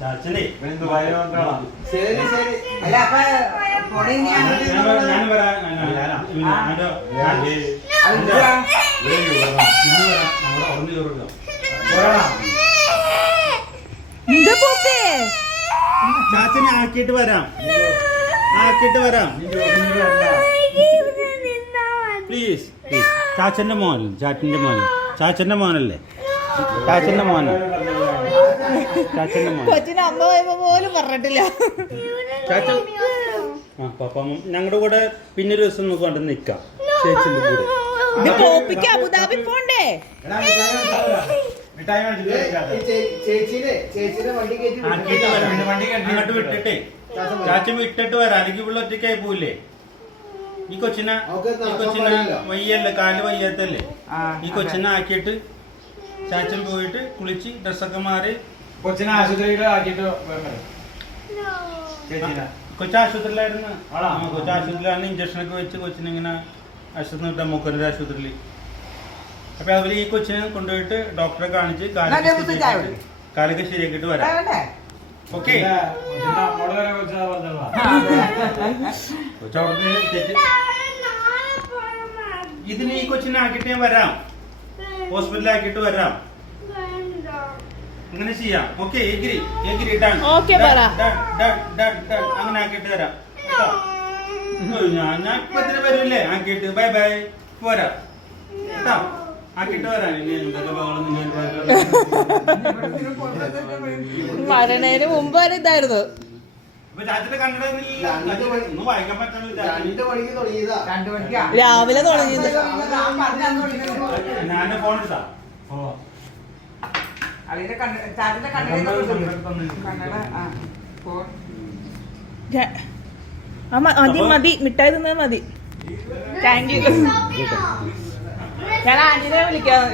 ചാച്ചനെ ശരി ശരി. അല്ല അപ്പൊ ഞാൻ വരാം. ചാച്ചനെ ആക്കിയിട്ട് വരാം. Please please. ചാച്ചന്റെ മോനല്ലേ? ചാച്ചന്റെ മോനല്ലേ? ചാച്ചന്റെ മോൻ. കൊച്ചിന് അമ്മ പോയപ്പോ പോലും പറഞ്ഞിട്ടില്ല. ചാച്ചൻ പപ്പ ഞങ്ങളുടെ കൂടെ പിന്നെ ഒരു ദിവസം നമുക്ക് കൊണ്ട് നിക്കാം. ചേച്ചിന്റെ കൂടെ പോപ്പിക്ക് അബുദാബി പോണ്ടേ? അങ്ങോട്ട് വിട്ടിട്ടേ ചാച്ചൻ വിട്ടിട്ട് വരാം. അല്ലെങ്കിൽ ഇവിടെ ഒറ്റയ്ക്കായി പോവില്ലേ? ഈ കൊച്ചിനെ വയ്യല്ലേ, കാല് വയ്യാത്തല്ലേ? ഈ കൊച്ചിനെ ആക്കിയിട്ട് ചാച്ചൻ പോയിട്ട് കുളിച്ച് ഡ്രസ്സൊക്കെ മാറി കൊച്ചിനെ ആശുപത്രിയിലാക്കിട്ട് കൊച്ചാശുപത്രിയിലായിരുന്നു. കൊച്ചാശുപത്രിയിലാണ് ഇഞ്ചക്ഷനൊക്കെ വെച്ച് കൊച്ചിനിങ്ങനെ ആശുപത്രി വിട്ടാൽ മൂക്കരുടെ ആശുപത്രിയിൽ. അപ്പൊ അവര് ഈ കൊച്ചിനെ കൊണ്ടുപോയിട്ട് ഡോക്ടറെ കാണിച്ച് കാലൊക്കെ ശരിയാക്കിട്ട് വരാം. ഓക്കെ ഇതിന് ഈ കൊച്ചിനെ ആക്കിയിട്ട് ഞാൻ വരാം. ഹോസ്പിറ്റലിൽ ആക്കിയിട്ട് വരാം. അങ്ങനെ ചെയ്യാം. ഓക്കെ എഗ്രി അങ്ങനെ ആക്കിയിട്ട് വരാം. ഞാൻ ഇപ്പൊ ഇതിന് വരില്ലേ ആക്കിയിട്ട്? ബൈ ബൈ പോരാ കേട്ടോ. ആക്കിയിട്ട് വരാം. ഇനി എന്തൊക്കെ മരണേന് മുമ്പ് വരെ ഇതായിരുന്നു. ചാച്ചന്റെ കണ്ണട ഒന്നും വായിക്കാൻ പറ്റുന്നില്ല. രാവിലെ തുടങ്ങിയത്. ഞാൻ ഫോൺ എടുത്താ മതി മിഠായി തിന്നത് മതി. Thank you. ഞാൻ ആന്റിനെ വിളിക്കാം.